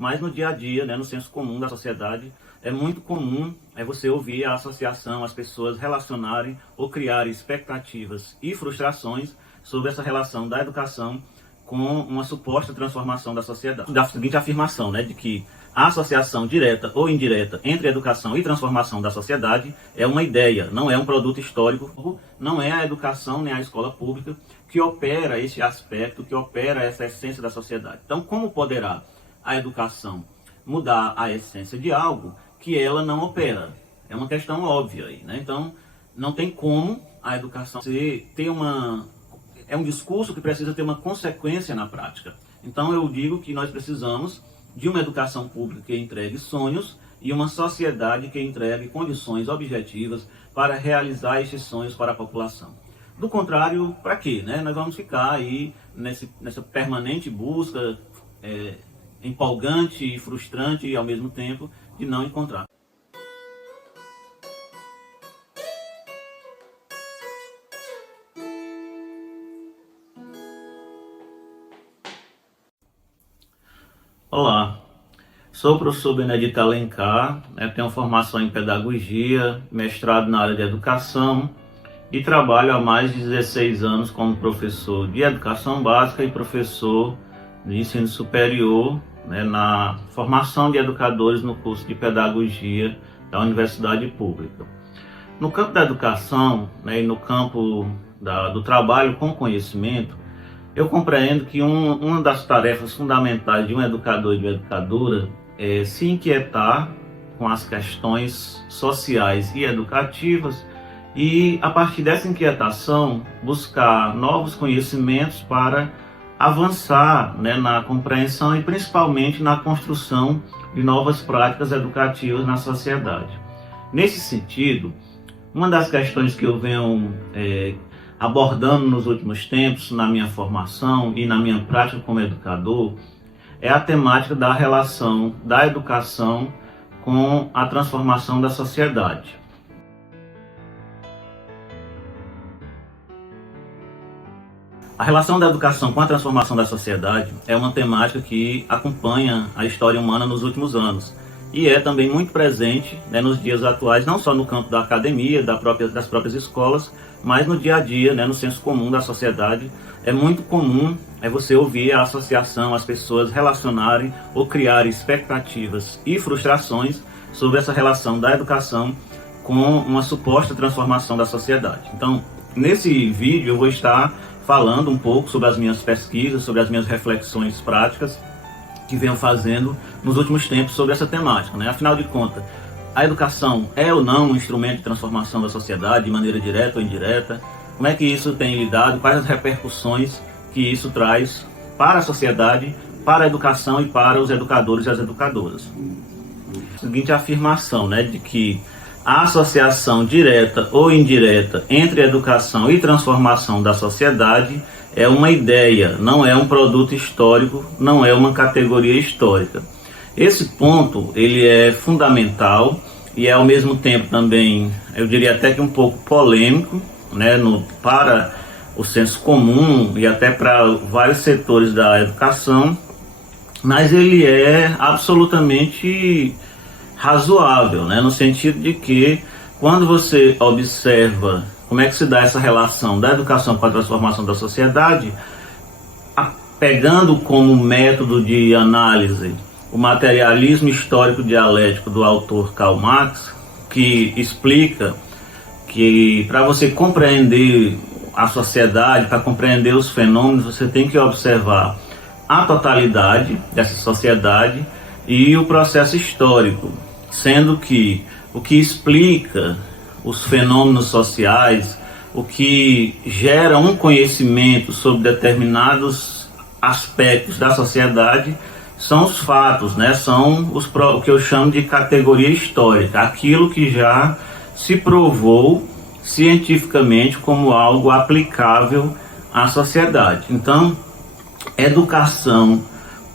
mas no dia a dia, no senso comum da sociedade, é muito comum você ouvir a associação, as pessoas relacionarem ou criarem expectativas e frustrações sobre essa relação da educação com uma suposta transformação da sociedade. Da seguinte afirmação, de que a associação direta ou indireta entre educação e transformação da sociedade é uma ideia, não é um produto histórico, não é a educação nem a escola pública que opera esse aspecto, que opera essa essência da sociedade. Então, como poderá a educação mudar a essência de algo que ela não opera? É uma questão óbvia aí, Então, não tem como a educação ter é um discurso que precisa ter uma consequência na prática. Então eu digo que nós precisamos de uma educação pública que entregue sonhos e uma sociedade que entregue condições objetivas para realizar esses sonhos para a população. Do contrário, para quê? Nós vamos ficar aí nessa permanente busca empolgante e frustrante e ao mesmo tempo de não encontrar. Olá, sou o professor Benedito Alencar, tenho formação em pedagogia, mestrado na área de educação e trabalho há mais de 16 anos como professor de educação básica e professor de ensino superior, na formação de educadores no curso de pedagogia da Universidade Pública. No campo da educação e no campo do trabalho com conhecimento, eu compreendo que uma das tarefas fundamentais de um educador e de uma educadora é se inquietar com as questões sociais e educativas e, a partir dessa inquietação, buscar novos conhecimentos para avançar na compreensão e principalmente na construção de novas práticas educativas na sociedade. Nesse sentido, uma das questões que eu venho abordando nos últimos tempos, na minha formação e na minha prática como educador, é a temática da relação da educação com a transformação da sociedade. A relação da educação com a transformação da sociedade é uma temática que acompanha a história humana nos últimos anos e é também muito presente nos dias atuais, não só no campo da academia, das próprias escolas, mas no dia a dia, no senso comum da sociedade. É muito comum você ouvir a associação, as pessoas relacionarem ou criarem expectativas e frustrações sobre essa relação da educação com uma suposta transformação da sociedade. Então, nesse vídeo eu vou estar falando um pouco sobre as minhas pesquisas, sobre as minhas reflexões práticas que venho fazendo nos últimos tempos sobre essa temática. Afinal de contas, a educação é ou não um instrumento de transformação da sociedade de maneira direta ou indireta? Como é que isso tem lidado? Quais as repercussões que isso traz para a sociedade, para a educação e para os educadores e as educadoras? Seguinte afirmação, de que a associação direta ou indireta entre educação e transformação da sociedade é uma ideia, não é um produto histórico, não é uma categoria histórica. Esse ponto ele é fundamental e é ao mesmo tempo também, eu diria até que um pouco polêmico, para o senso comum e até para vários setores da educação, mas ele é absolutamente razoável, no sentido de que quando você observa como é que se dá essa relação da educação com a transformação da sociedade, pegando como método de análise o materialismo histórico dialético do autor Karl Marx, que explica que para você compreender a sociedade, para compreender os fenômenos, você tem que observar a totalidade dessa sociedade e o processo histórico, sendo que o que explica os fenômenos sociais, o que gera um conhecimento sobre determinados aspectos da sociedade, são os fatos, são o que eu chamo de categoria histórica, aquilo que já se provou cientificamente como algo aplicável à sociedade. Então, educação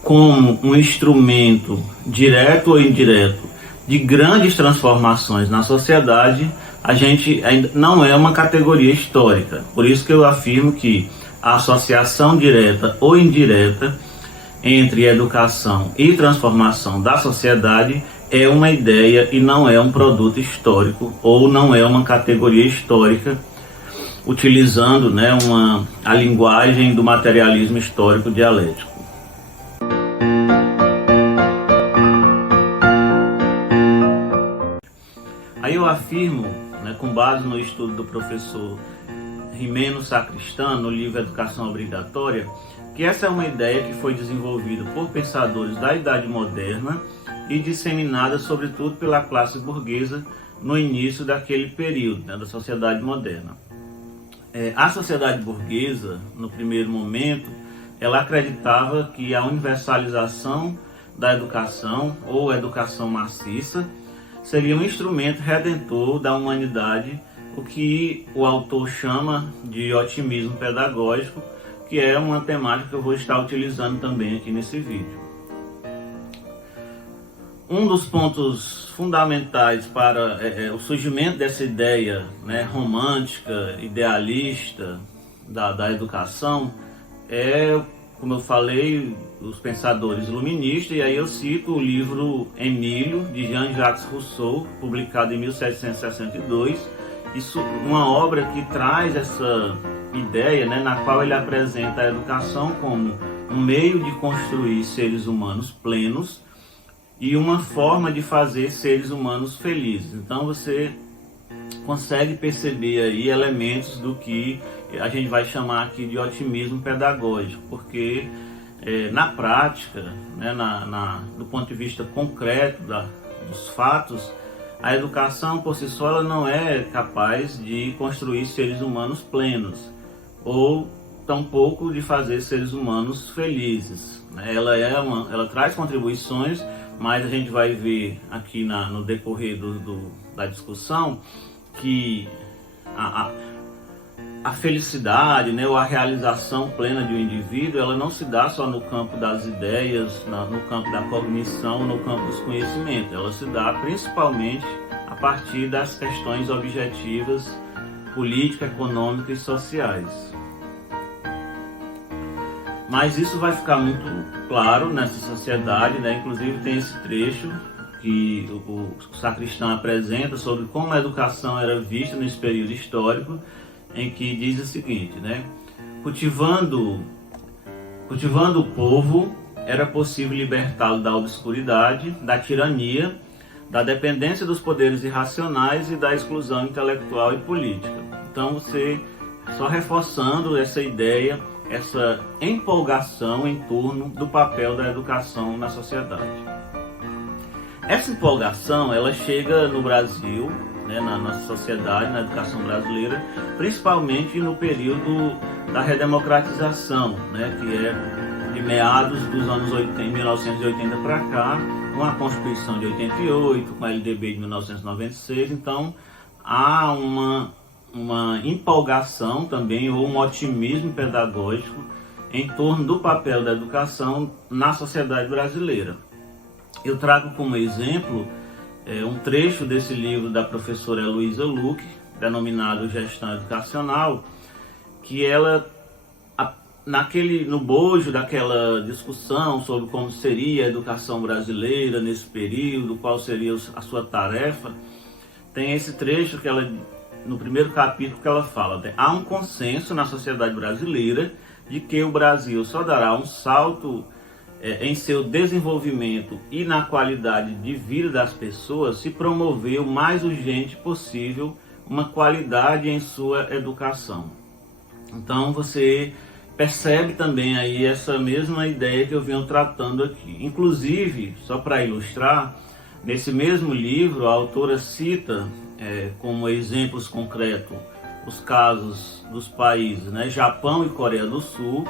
como um instrumento direto ou indireto de grandes transformações na sociedade, a gente ainda não é uma categoria histórica. Por isso que eu afirmo que a associação direta ou indireta entre educação e transformação da sociedade é uma ideia e não é um produto histórico, ou não é uma categoria histórica, utilizando, né, a linguagem do materialismo histórico dialético. Aí eu afirmo, né, com base no estudo do professor Rimeno Sacristán, no livro Educação Obrigatória, que essa é uma ideia que foi desenvolvida por pensadores da Idade Moderna e disseminada sobretudo pela classe burguesa no início daquele período, né, da sociedade moderna. A sociedade burguesa, no primeiro momento, ela acreditava que a universalização da educação, ou educação maciça, seria um instrumento redentor da humanidade, o que o autor chama de otimismo pedagógico, que é uma temática que eu vou estar utilizando também aqui nesse vídeo. Um dos pontos fundamentais para o surgimento dessa ideia, né, romântica, idealista da educação é, como eu falei, os pensadores iluministas, e aí eu cito o livro Emílio, de Jean-Jacques Rousseau, publicado em 1762, isso, uma obra que traz essa ideia, né, na qual ele apresenta a educação como um meio de construir seres humanos plenos e uma forma de fazer seres humanos felizes. Então você consegue perceber aí elementos do que a gente vai chamar aqui de otimismo pedagógico, porque na prática, né, do ponto de vista concreto dos fatos, a educação por si só ela não é capaz de construir seres humanos plenos, ou tampouco de fazer seres humanos felizes. Ela traz contribuições, mas a gente vai ver aqui no decorrer da discussão que a felicidade, né, ou a realização plena de um indivíduo, ela não se dá só no campo das ideias, no campo da cognição, no campo dos conhecimentos. Ela se dá principalmente a partir das questões objetivas, políticas, econômicas e sociais. Mas isso vai ficar muito claro nessa sociedade, né? Inclusive tem esse trecho que o Sacristán apresenta sobre como a educação era vista nesse período histórico, em que diz o seguinte, né? Cultivando o povo, era possível libertá-lo da obscuridade, da tirania, da dependência dos poderes irracionais e da exclusão intelectual e política. Então você, só reforçando essa ideia, essa empolgação em torno do papel da educação na sociedade. Essa empolgação, ela chega no Brasil, né, na nossa sociedade, na educação brasileira, principalmente no período da redemocratização, né, que é de meados dos anos 1980 para cá, com a Constituição de 88, com a LDB de 1996, então há uma empolgação também, ou um otimismo pedagógico em torno do papel da educação na sociedade brasileira. Eu trago como exemplo um trecho desse livro da professora Heloísa Luque, denominado Gestão Educacional, que ela, no bojo daquela discussão sobre como seria a educação brasileira nesse período, qual seria a sua tarefa, tem esse trecho que ela, no primeiro capítulo, que ela fala: há um consenso na sociedade brasileira de que o Brasil só dará um salto em seu desenvolvimento e na qualidade de vida das pessoas se promover o mais urgente possível uma qualidade em sua educação. Então você percebe também aí essa mesma ideia que eu venho tratando aqui. Inclusive, só para ilustrar, nesse mesmo livro a autora cita como exemplos concretos os casos dos países, né, Japão e Coreia do Sul,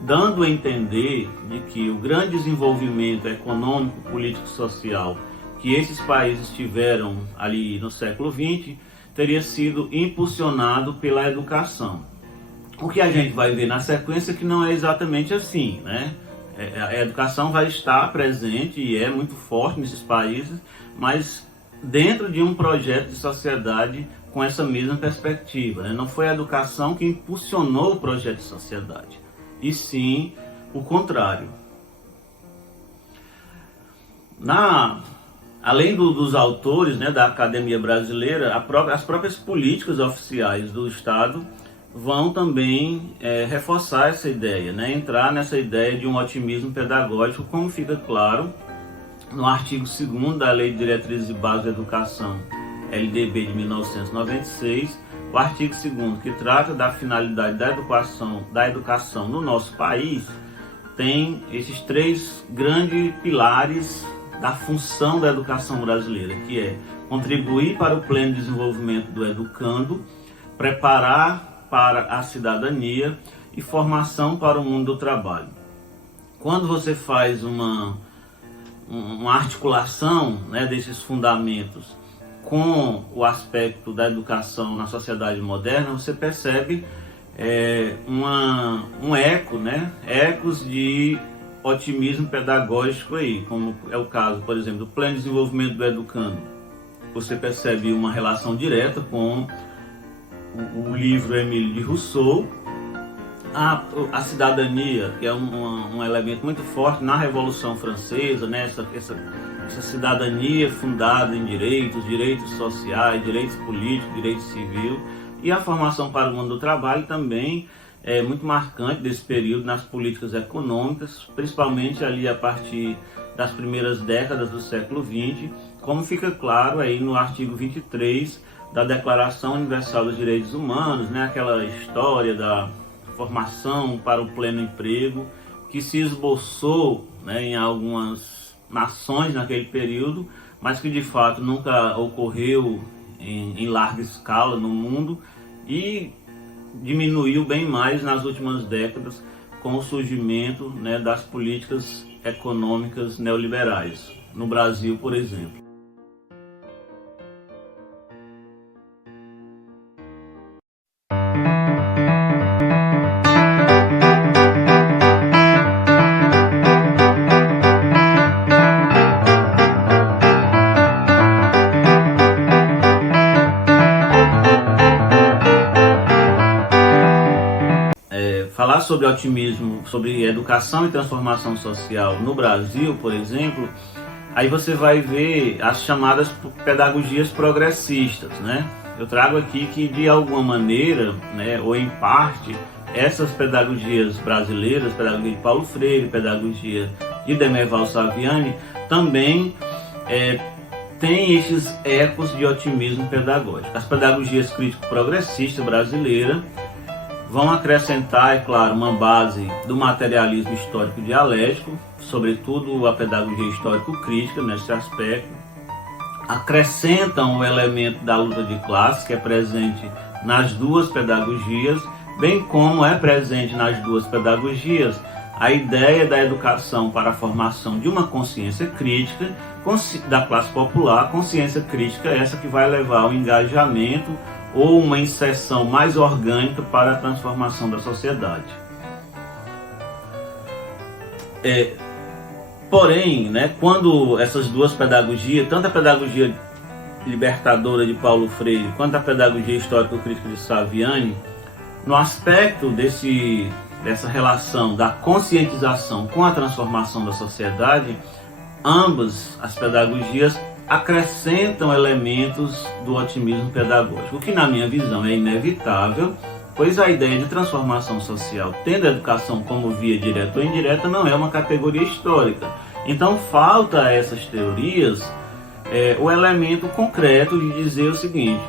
dando a entender de que o grande desenvolvimento econômico, político e social que esses países tiveram ali no século XX teria sido impulsionado pela educação. O que a gente vai ver na sequência é que não é exatamente assim, né? A educação vai estar presente e é muito forte nesses países, mas dentro de um projeto de sociedade com essa mesma perspectiva, né? Não foi a educação que impulsionou o projeto de sociedade, e sim o contrário. Além dos autores, né, da Academia Brasileira, as próprias políticas oficiais do Estado vão também reforçar essa ideia, né, entrar nessa ideia de um otimismo pedagógico, como fica claro no artigo 2º da Lei de Diretrizes e Bases da Educação, LDB de 1996, o artigo 2º, que trata da finalidade da educação no nosso país, tem esses 3 grandes pilares da função da educação brasileira, que é contribuir para o pleno desenvolvimento do educando, preparar para a cidadania e formação para o mundo do trabalho. Quando você faz uma articulação, né, desses fundamentos com o aspecto da educação na sociedade moderna, você percebe um eco, né, ecos de otimismo pedagógico aí, como é o caso, por exemplo, do pleno desenvolvimento do educando. Você percebe uma relação direta com o livro Émile de Rousseau, a cidadania, que é um elemento muito forte na Revolução Francesa, né? Essa cidadania fundada em direitos sociais, direitos políticos, direito civil, e a formação para o mundo do trabalho também é muito marcante desse período nas políticas econômicas, principalmente ali a partir das primeiras décadas do século XX, como fica claro aí no artigo 23 da Declaração Universal dos Direitos Humanos, né, aquela história da formação para o pleno emprego, que se esboçou, né, em algumas nações naquele período, mas que de fato nunca ocorreu em larga escala no mundo, e diminuiu bem mais nas últimas décadas com o surgimento, né, das políticas econômicas neoliberais, no Brasil, por exemplo. Falar sobre otimismo, sobre educação e transformação social no Brasil, por exemplo, aí você vai ver as chamadas pedagogias progressistas, né? Eu trago aqui que, de alguma maneira, né, ou em parte, essas pedagogias brasileiras, pedagogia de Paulo Freire, pedagogia de Demerval Saviani, também tem esses ecos de otimismo pedagógico. As pedagogias crítico-progressistas brasileiras vão acrescentar, é claro, uma base do materialismo histórico dialético, sobretudo a pedagogia histórico-crítica nesse aspecto. Acrescentam o elemento da luta de classe, que é presente nas duas pedagogias, bem como é presente nas duas pedagogias a ideia da educação para a formação de uma consciência crítica da classe popular. Consciência crítica é essa que vai levar ao engajamento ou uma inserção mais orgânica para a transformação da sociedade. Porém, né, quando essas duas pedagogias, tanto a pedagogia libertadora de Paulo Freire quanto a pedagogia histórico-crítica de Saviani, no aspecto dessa relação da conscientização com a transformação da sociedade, ambas as pedagogias acrescentam elementos do otimismo pedagógico, o que na minha visão é inevitável, pois a ideia de transformação social, tendo a educação como via direta ou indireta, não é uma categoria histórica. Então falta a essas teorias o elemento concreto de dizer o seguinte: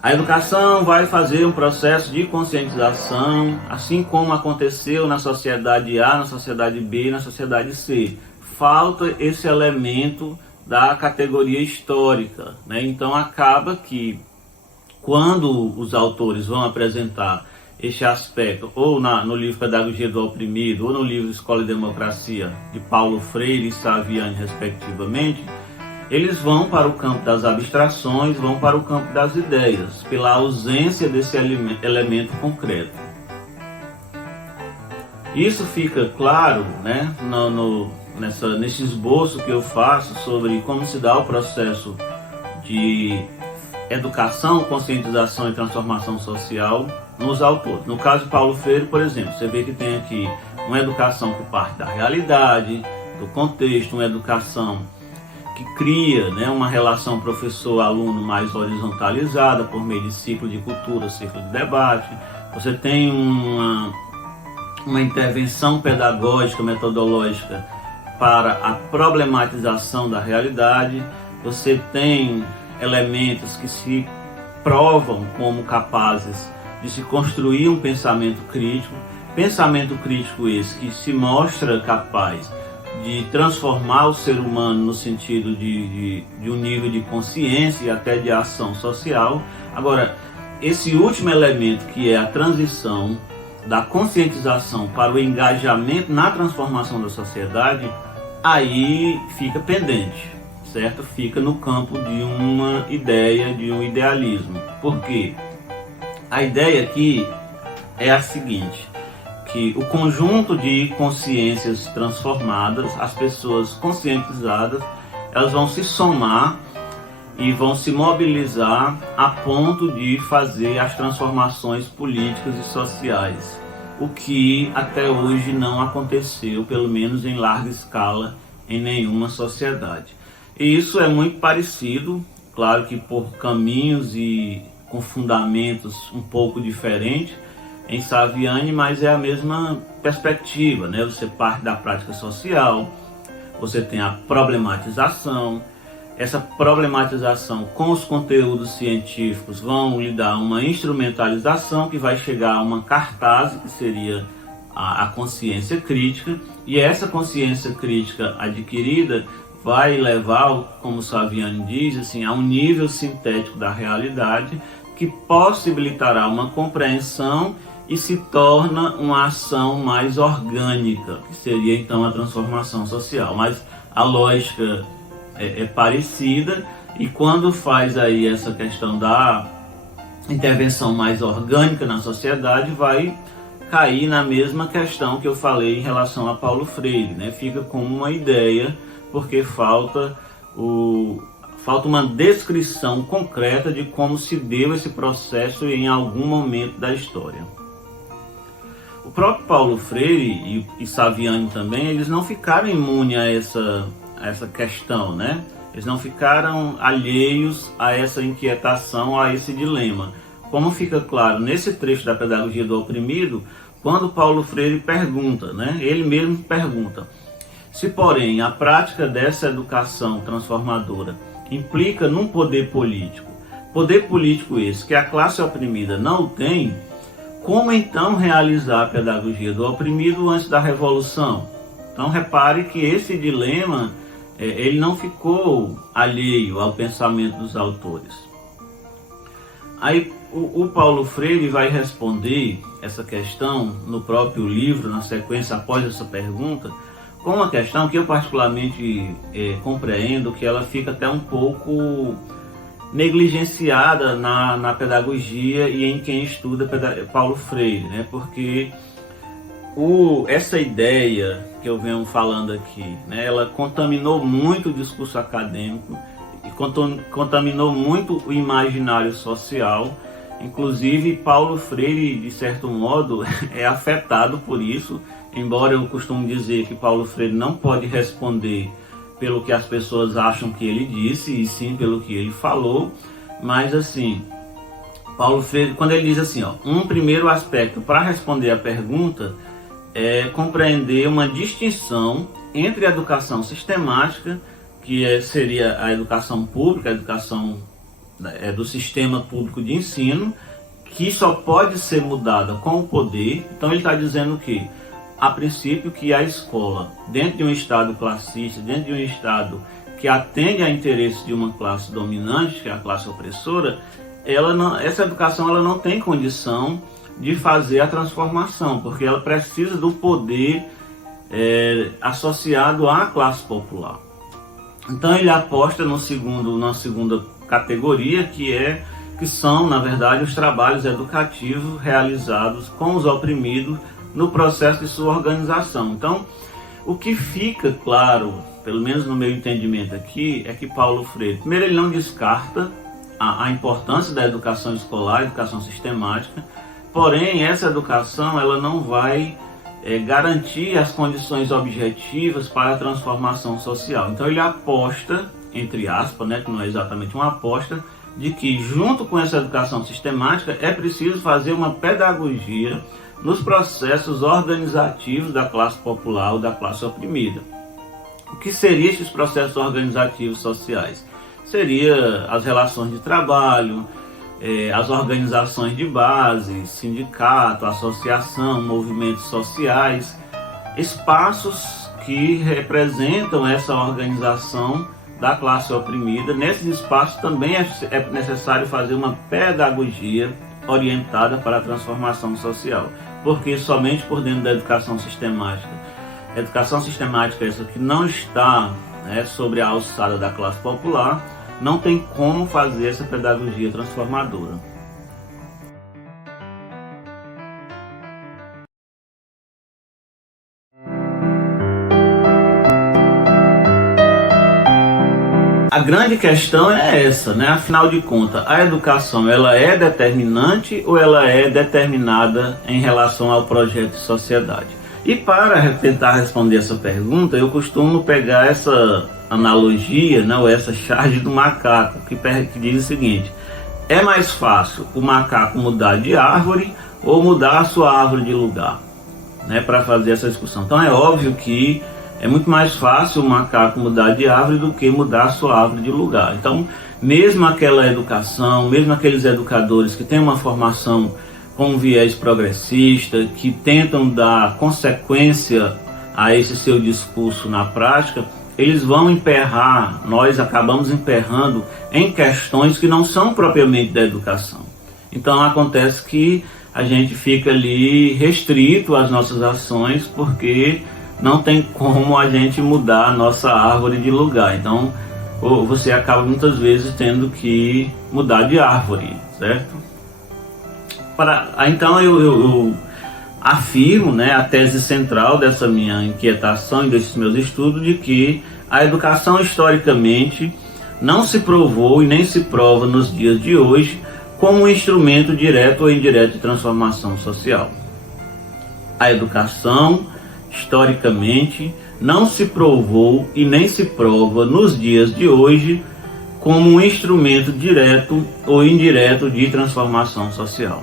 a educação vai fazer um processo de conscientização, assim como aconteceu na sociedade A, na sociedade B, na sociedade C. Falta esse elemento da categoria histórica, né? Então acaba que, quando os autores vão apresentar este aspecto, ou no livro Pedagogia do Oprimido, ou no livro Escola e Democracia, de Paulo Freire e Saviani, respectivamente, eles vão para o campo das abstrações, vão para o campo das ideias, pela ausência desse elemento concreto. Isso fica claro, né, nesse esboço que eu faço sobre como se dá o processo de educação, conscientização e transformação social nos autores. No caso de Paulo Freire, por exemplo, você vê que tem aqui uma educação que parte da realidade, do contexto, uma educação que cria, né, uma relação professor-aluno mais horizontalizada por meio de ciclo de cultura, ciclo de debate. Você tem uma intervenção pedagógica, metodológica para a problematização da realidade. Você tem elementos que se provam como capazes de se construir um pensamento crítico esse que se mostra capaz de transformar o ser humano no sentido de um nível de consciência e até de ação social. Agora, esse último elemento, que é a transição da conscientização para o engajamento na transformação da sociedade, aí fica pendente, certo? Fica no campo de uma ideia, de um idealismo. Por quê? A ideia aqui é a seguinte: que o conjunto de consciências transformadas, as pessoas conscientizadas, elas vão se somar e vão se mobilizar a ponto de fazer as transformações políticas e sociais, o que até hoje não aconteceu, pelo menos em larga escala, em nenhuma sociedade. E isso é muito parecido, claro que por caminhos e com fundamentos um pouco diferentes, em Saviani, mas é a mesma perspectiva, né? Você parte da prática social, você tem a problematização. Essa problematização com os conteúdos científicos vão lhe dar uma instrumentalização que vai chegar a uma cartaz, que seria a consciência crítica, e essa consciência crítica adquirida vai levar, como Saviani diz, assim, a um nível sintético da realidade que possibilitará uma compreensão e se torna uma ação mais orgânica, que seria então a transformação social. Mas a lógica é parecida, e quando faz aí essa questão da intervenção mais orgânica na sociedade, vai cair na mesma questão que eu falei em relação a Paulo Freire, né? Fica como uma ideia, porque falta uma descrição concreta de como se deu esse processo em algum momento da história. O próprio Paulo Freire e Saviani também, eles não ficaram imunes a essa questão, né? Eles não ficaram alheios a essa inquietação, a esse dilema. Como fica claro nesse trecho da Pedagogia do Oprimido, quando Paulo Freire pergunta, né? Ele mesmo pergunta: se, porém, a prática dessa educação transformadora implica num poder político esse que a classe oprimida não tem, como então realizar a pedagogia do oprimido antes da Revolução? Então repare que esse dilema ele não ficou alheio ao pensamento dos autores. Aí o Paulo Freire vai responder essa questão no próprio livro, na sequência após essa pergunta, com uma questão que eu particularmente compreendo que ela fica até um pouco negligenciada na pedagogia e em quem estuda Paulo Freire, né? Porque essa ideia que eu venho falando aqui, né, ela contaminou muito o discurso acadêmico e contaminou muito o imaginário social. Inclusive Paulo Freire, de certo modo, é afetado por isso, embora eu costume dizer que Paulo Freire não pode responder pelo que as pessoas acham que ele disse, e sim pelo que ele falou. Mas assim, Paulo Freire, quando ele diz assim, um primeiro aspecto para responder a pergunta é compreender uma distinção entre a educação sistemática, que seria a educação pública, a educação do sistema público de ensino, que só pode ser mudada com o poder. Então ele está dizendo que, a princípio, que a escola, dentro de um Estado classista, dentro de um Estado que atende a interesses de uma classe dominante, que é a classe opressora, essa educação ela não tem condição de fazer a transformação, porque ela precisa do poder associado à classe popular. Então ele aposta na segunda categoria, que são, na verdade, os trabalhos educativos realizados com os oprimidos no processo de sua organização. Então, o que fica claro, pelo menos no meu entendimento aqui, é que Paulo Freire, primeiro, ele não descarta a importância da educação escolar, educação sistemática, porém essa educação ela não vai garantir as condições objetivas para a transformação social. Então ele aposta, entre aspas, né, que não é exatamente uma aposta, de que junto com essa educação sistemática é preciso fazer uma pedagogia nos processos organizativos da classe popular ou da classe oprimida. O que seriam esses processos organizativos sociais? Seria as relações de trabalho, as organizações de base, sindicato, associação, movimentos sociais, espaços que representam essa organização da classe oprimida. Nesses espaços também é necessário fazer uma pedagogia orientada para a transformação social, porque somente por dentro da educação sistemática essa que não está, né, sobre a alçada da classe popular, não tem como fazer essa pedagogia transformadora. A grande questão é essa, né? Afinal de contas, a educação ela é determinante ou ela é determinada em relação ao projeto de sociedade? E para tentar responder essa pergunta, eu costumo pegar essa analogia, né, ou essa charge do macaco, que diz o seguinte: é mais fácil o macaco mudar de árvore ou mudar a sua árvore de lugar, né, para fazer essa discussão. Então é óbvio que é muito mais fácil o macaco mudar de árvore do que mudar a sua árvore de lugar. Então, mesmo aquela educação, mesmo aqueles educadores que têm uma formação com um viés progressista, que tentam dar consequência a esse seu discurso na prática, eles vão emperrar, nós acabamos emperrando em questões que não são propriamente da educação. Então acontece que a gente fica ali restrito às nossas ações, porque não tem como a gente mudar a nossa árvore de lugar. Então você acaba muitas vezes tendo que mudar de árvore, certo? Então eu afirmo, né, a tese central dessa minha inquietação e desses meus estudos, de que a educação historicamente não se provou e nem se prova nos dias de hoje como um instrumento direto ou indireto de transformação social. A educação historicamente não se provou e nem se prova nos dias de hoje como um instrumento direto ou indireto de transformação social.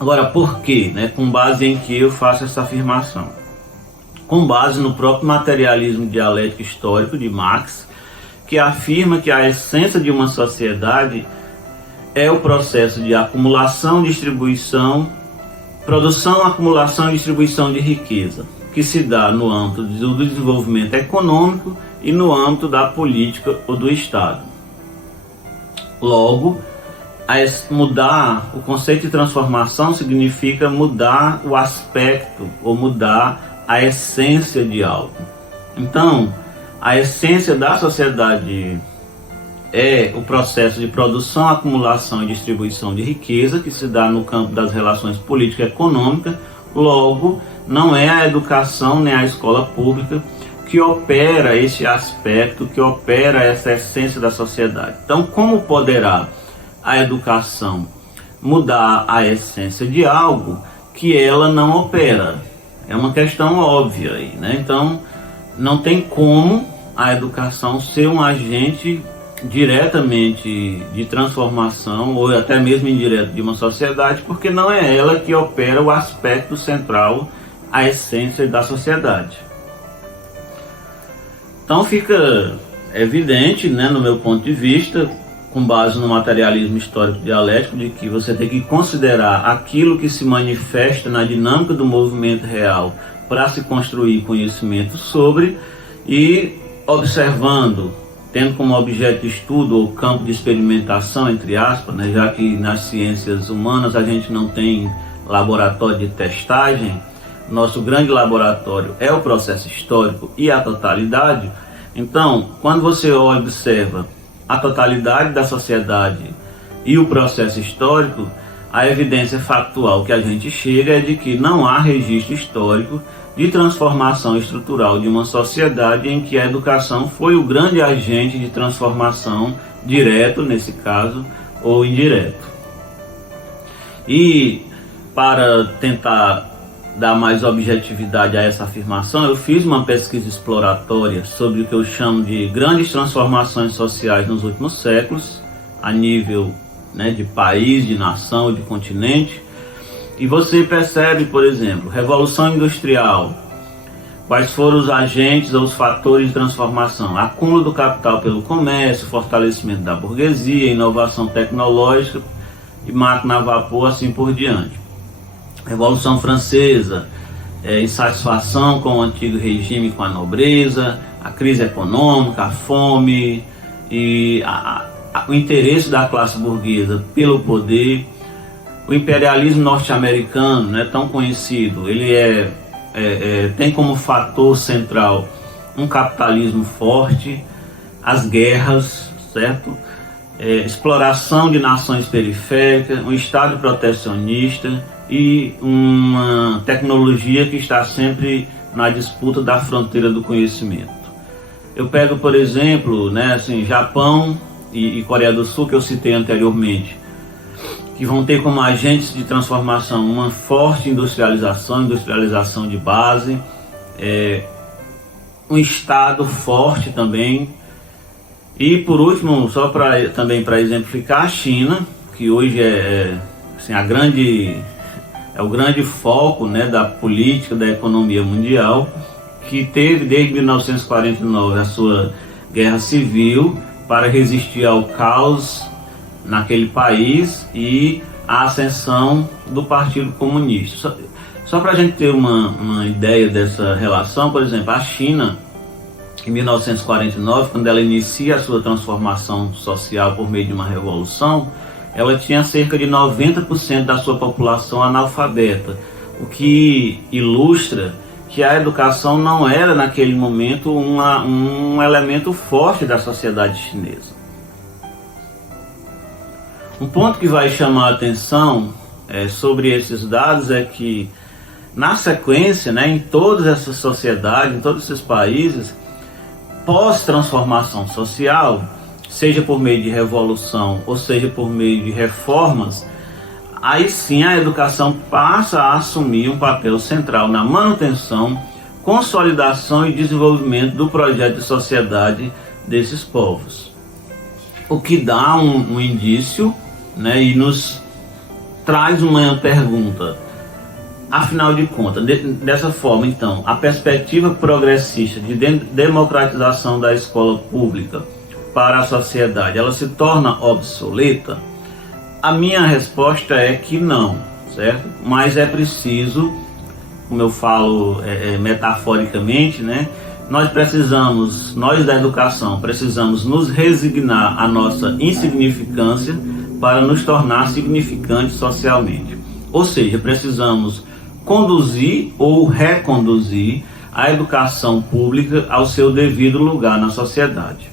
Agora, por quê? Né? Com base em que eu faço essa afirmação? Com base no próprio materialismo dialético histórico de Marx, que afirma que a essência de uma sociedade é o processo de acumulação, distribuição, produção, acumulação e distribuição de riqueza, que se dá no âmbito do desenvolvimento econômico e no âmbito da política ou do Estado. Logo, mudar o conceito de transformação significa mudar o aspecto ou mudar a essência de algo. Então, a essência da sociedade é o processo de produção, acumulação e distribuição de riqueza, que se dá no campo das relações político-econômicas. Logo, não é a educação nem a escola pública que opera esse aspecto, que opera essa essência da sociedade. Então, como poderá a educação mudar a essência de algo que ela não opera? É uma questão óbvia aí, né? Então, não tem como a educação ser um agente diretamente de transformação ou até mesmo indireto de uma sociedade, porque não é ela que opera o aspecto central, a essência da sociedade. Então fica evidente, né, no meu ponto de vista, com base no materialismo histórico dialético, de que você tem que considerar aquilo que se manifesta na dinâmica do movimento real para se construir conhecimento sobre, e observando, tendo como objeto de estudo ou campo de experimentação, entre aspas, né, já que nas ciências humanas a gente não tem laboratório de testagem, nosso grande laboratório é o processo histórico e a totalidade. Então, quando você observa a totalidade da sociedade e o processo histórico, a evidência factual que a gente chega é de que não há registro histórico de transformação estrutural de uma sociedade em que a educação foi o grande agente de transformação, direto nesse caso, ou indireto. E para tentar dar mais objetividade a essa afirmação, eu fiz uma pesquisa exploratória sobre o que eu chamo de grandes transformações sociais nos últimos séculos, a nível, né, de país, de nação, de continente. E você percebe, por exemplo, Revolução Industrial, quais foram os agentes ou os fatores de transformação? Acúmulo do capital pelo comércio, fortalecimento da burguesia, inovação tecnológica e máquina a vapor, assim por diante. Revolução Francesa, insatisfação com o antigo regime, com a nobreza, a crise econômica, a fome e o interesse da classe burguesa pelo poder. O imperialismo norte-americano, né, tão conhecido, ele tem como fator central um capitalismo forte, as guerras, certo? Exploração de nações periféricas, um Estado protecionista e uma tecnologia que está sempre na disputa da fronteira do conhecimento. Eu pego, por exemplo, né, assim, Japão e Coreia do Sul, que eu citei anteriormente, que vão ter como agentes de transformação uma forte industrialização de base, um Estado forte também. E por último, só também para exemplificar, a China, que hoje assim, é o grande foco, né, da política, da economia mundial, que teve desde 1949 a sua guerra civil para resistir ao caos naquele país e a ascensão do Partido Comunista. Só para a gente ter uma ideia dessa relação, por exemplo, a China, em 1949, quando ela inicia a sua transformação social por meio de uma revolução, ela tinha cerca de 90% da sua população analfabeta, o que ilustra que a educação não era naquele momento um elemento forte da sociedade chinesa. Um ponto que vai chamar a atenção sobre esses dados é que, na sequência, né, em todas essas sociedades, em todos esses países, pós-transformação social, seja por meio de revolução ou seja por meio de reformas, aí sim a educação passa a assumir um papel central na manutenção, consolidação e desenvolvimento do projeto de sociedade desses povos. O que dá um indício, né, e nos traz uma pergunta. Afinal de contas, dessa forma, então, a perspectiva progressista de democratização da escola pública para a sociedade, ela se torna obsoleta? A minha resposta é que não, certo? Mas é preciso, como eu falo metaforicamente, né? Nós da educação, precisamos nos resignar à nossa insignificância para nos tornar significantes socialmente. Ou seja, precisamos conduzir ou reconduzir a educação pública ao seu devido lugar na sociedade.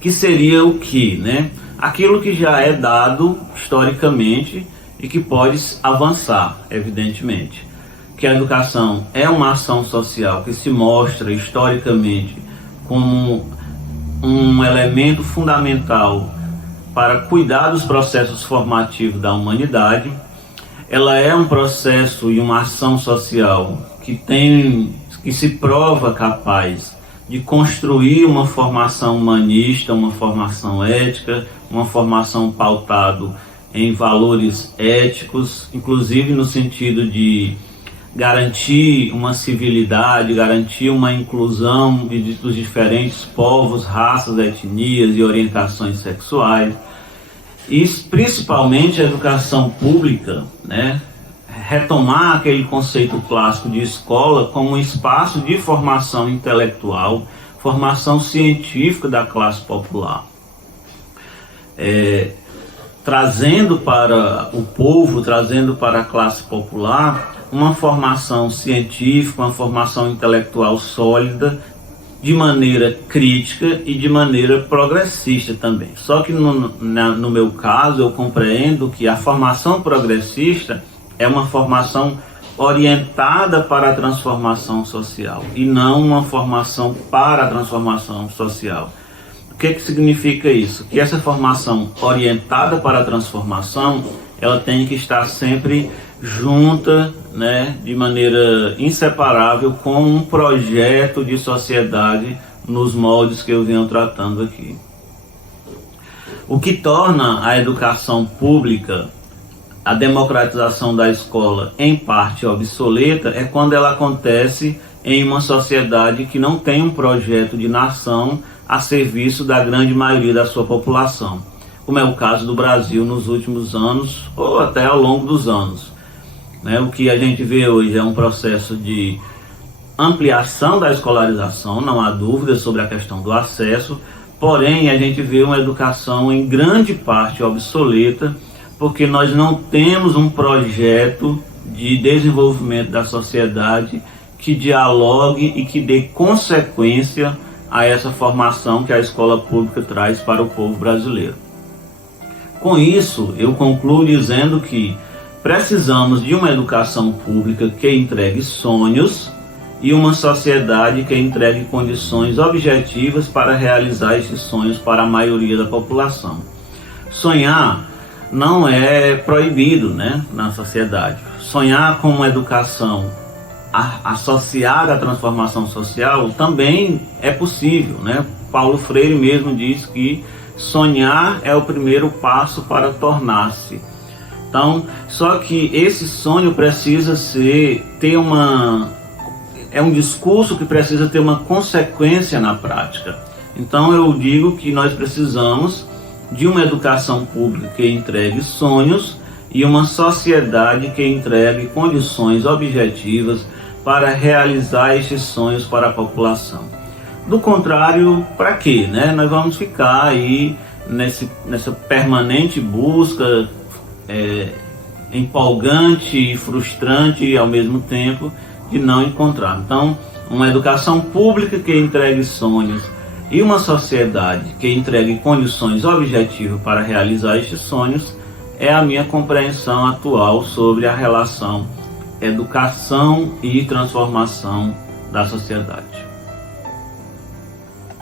Que seria o que, né? Aquilo que já é dado historicamente e que pode avançar, evidentemente. Que a educação é uma ação social que se mostra historicamente como um elemento fundamental para cuidar dos processos formativos da humanidade. Ela é um processo e uma ação social que se prova capaz de construir uma formação humanista, uma formação ética, uma formação pautada em valores éticos, inclusive no sentido de garantir uma civilidade, garantir uma inclusão dos diferentes povos, raças, etnias e orientações sexuais. E principalmente a educação pública, né, retomar aquele conceito clássico de escola como um espaço de formação intelectual, formação científica da classe popular, trazendo para o povo, trazendo para a classe popular uma formação científica, uma formação intelectual sólida, de maneira crítica e de maneira progressista também. Só que no meu caso eu compreendo que a formação progressista é uma formação orientada para a transformação social e não uma formação para a transformação social. O que significa isso? Que essa formação orientada para a transformação, ela tem que estar sempre junta, né, de maneira inseparável com um projeto de sociedade nos moldes que eu venho tratando aqui. O que torna a educação pública, a democratização da escola, em parte obsoleta, é quando ela acontece em uma sociedade que não tem um projeto de nação a serviço da grande maioria da sua população, como é o caso do Brasil nos últimos anos ou até ao longo dos anos. O que a gente vê hoje é um processo de ampliação da escolarização, não há dúvida sobre a questão do acesso, porém a gente vê uma educação em grande parte obsoleta, porque nós não temos um projeto de desenvolvimento da sociedade que dialogue e que dê consequência a essa formação que a escola pública traz para o povo brasileiro. Com isso, eu concluo dizendo que precisamos de uma educação pública que entregue sonhos e uma sociedade que entregue condições objetivas para realizar esses sonhos para a maioria da população. Sonhar não é proibido, na sociedade. Sonhar com uma educação associada à transformação social também é possível, Paulo Freire mesmo diz que sonhar é o primeiro passo para tornar-se. Então, só que esse sonho precisa é um discurso que precisa ter uma consequência na prática. Então eu digo que nós precisamos de uma educação pública que entregue sonhos e uma sociedade que entregue condições objetivas para realizar esses sonhos para a população. Do contrário, para quê? Nós vamos ficar aí nessa permanente busca empolgante e frustrante ao mesmo tempo de não encontrar. Então, uma educação pública que entregue sonhos e uma sociedade que entregue condições objetivas para realizar estes sonhos é a minha compreensão atual sobre a relação educação e transformação da sociedade.